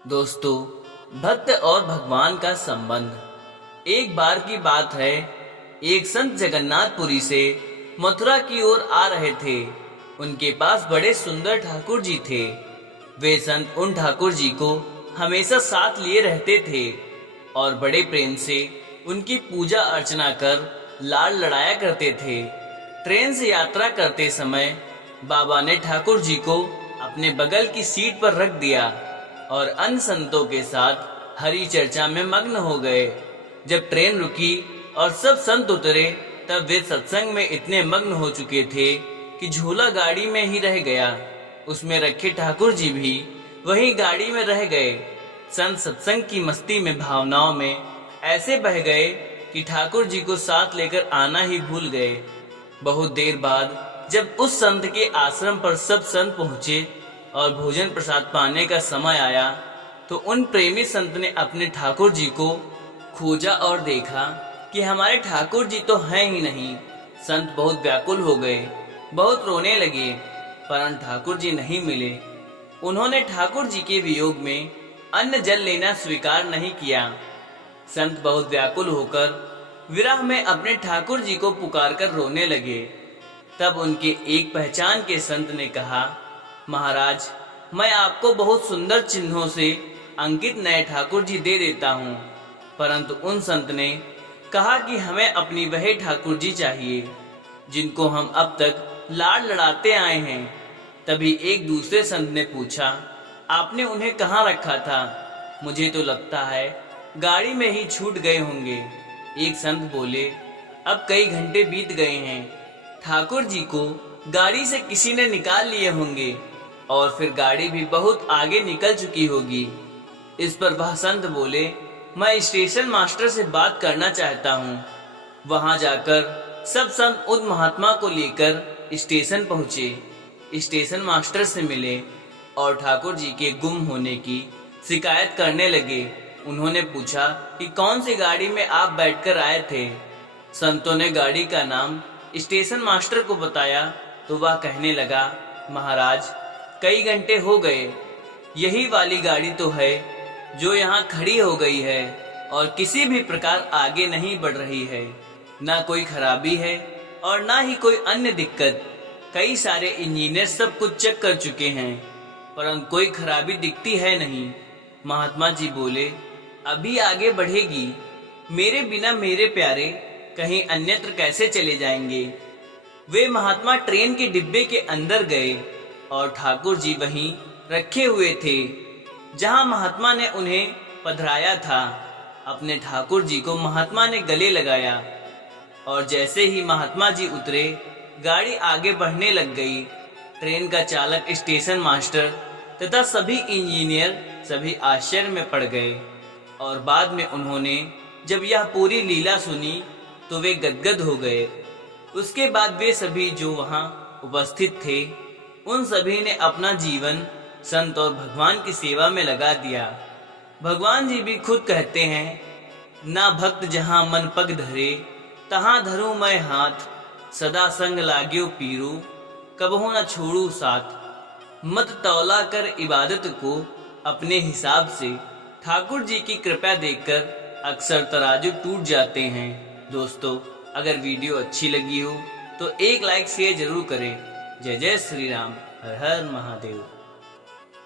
दोस्तों, भक्त और भगवान का संबंध। एक बार की बात है, एक संत जगन्नाथपुरी से मथुरा की ओर आ रहे थे। उनके पास बड़े सुंदर ठाकुर जी थे। वे संत उन ठाकुर जी को हमेशा साथ लिए रहते थे और बड़े प्रेम से उनकी पूजा अर्चना कर लाड़ लड़ाया करते थे। ट्रेन से यात्रा करते समय बाबा ने ठाकुर जी को अपने बगल की सीट पर रख दिया और अन्य संतों के साथ हरि चर्चा में मग्न हो गए। जब ट्रेन रुकी और सब संत उतरे, तब वे सत्संग में इतने मग्न हो चुके थे कि झूला गाड़ी में ही रह गया। उसमें रखे ठाकुर जी भी वही गाड़ी में रह गए। संत सत्संग की मस्ती में, भावनाओं में ऐसे बह गए कि ठाकुर जी को साथ लेकर आना ही भूल गए। बहुत देर बाद जब उस संत के आश्रम पर सब संत पहुंचे और भोजन प्रसाद पाने का समय आया, तो उन प्रेमी संत ने अपने ठाकुर जी को खोजा और देखा कि हमारे ठाकुर जी तो हैं ही नहीं। संत बहुत व्याकुल हो गए, बहुत रोने लगे, परंतु ठाकुर जी नहीं मिले। उन्होंने ठाकुर जी के वियोग में अन्न जल लेना स्वीकार नहीं किया। संत बहुत व्याकुल होकर विरह में अपने ठाकुर जी को पुकारकर रोने लगे। तब उनके एक पहचान के संत ने कहा, महाराज, मैं आपको बहुत सुंदर चिन्हों से अंकित नए ठाकुर जी दे देता हूँ। परंतु उन संत ने कहा कि हमें अपनी वही ठाकुर जी चाहिए जिनको हम अब तक लाड़ लड़ाते आए हैं। तभी एक दूसरे संत ने पूछा, आपने उन्हें कहाँ रखा था? मुझे तो लगता है गाड़ी में ही छूट गए होंगे। एक संत बोले, अब कई घंटे बीत गए हैं, ठाकुर जी को गाड़ी से किसी ने निकाल लिए होंगे और फिर गाड़ी भी बहुत आगे निकल चुकी होगी। इस पर वह संत बोले, मैं स्टेशन मास्टर से बात करना चाहता हूँ। वहां जाकर सब संत उन महात्मा को लेकर स्टेशन पहुंचे। स्टेशन मास्टर से मिले और ठाकुर जी के गुम होने की शिकायत करने लगे। उन्होंने पूछा कि कौन सी गाड़ी में आप बैठकर आए थे। संतों ने गाड़ी का नाम स्टेशन मास्टर को बताया तो वह कहने लगा, महाराज, कई घंटे हो गए, यही वाली गाड़ी तो है जो यहाँ खड़ी हो गई है और किसी भी प्रकार आगे नहीं बढ़ रही है। ना कोई खराबी है और ना ही कोई अन्य दिक्कत। कई सारे इंजीनियर सब कुछ चेक कर चुके हैं, परंतु कोई खराबी दिखती है नहीं। महात्मा जी बोले, अभी आगे बढ़ेगी। मेरे बिना मेरे प्यारे कहीं अन्यत्र कैसे चले जाएंगे? वे महात्मा ट्रेन के डिब्बे के अंदर गए और ठाकुर जी वहीं रखे हुए थे जहां महात्मा ने उन्हें पधराया था। अपने ठाकुर जी को महात्मा ने गले लगाया और जैसे ही महात्मा जी उतरे, गाड़ी आगे बढ़ने लग गई। ट्रेन का चालक, स्टेशन मास्टर तथा सभी इंजीनियर सभी आश्चर्य में पड़ गए और बाद में उन्होंने जब यह पूरी लीला सुनी तो वे गदगद हो गए। उसके बाद वे सभी जो वहां उपस्थित थे, उन सभी ने अपना जीवन संत और भगवान की सेवा में लगा दिया। भगवान जी भी खुद कहते हैं, ना भक्त जहां मन पग धरे, तहां धरूं मैं हाथ, सदा संग लाग्यो पीरू, कबहू न छोड़ू साथ। मत तौला कर इबादत को अपने हिसाब से, ठाकुर जी की कृपा देखकर अक्सर तराजू टूट जाते हैं। दोस्तों, अगर वीडियो अच्छी लगी हो तो एक लाइक शेयर जरूर करें। जय जय श्री राम, हर हर महादेव।